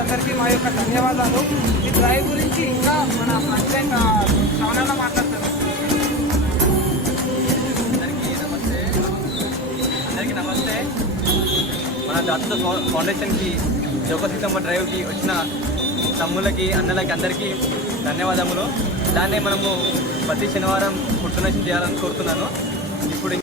అందరికీ మా యొక్క ధన్యవాదాలు. ఈ డ్రైవ్ గురించి ఇంకా మన ప్రెసిడెంట్ శ్రవణన్న మాట్లాడతారు. అందరికీ నమస్తే. మన దాతృ ఫౌండేషన్కి జోగసీతమ్మ డ్రైవ్కి వచ్చిన తమ్ముళ్ళకి అన్నలకి అందరికీ ధన్యవాదములు. దాన్నే మనము ప్రతి శనివారం ఫుడ్ డొనేషన్ చేయాలని కోరుతున్నాను. ఇప్పుడు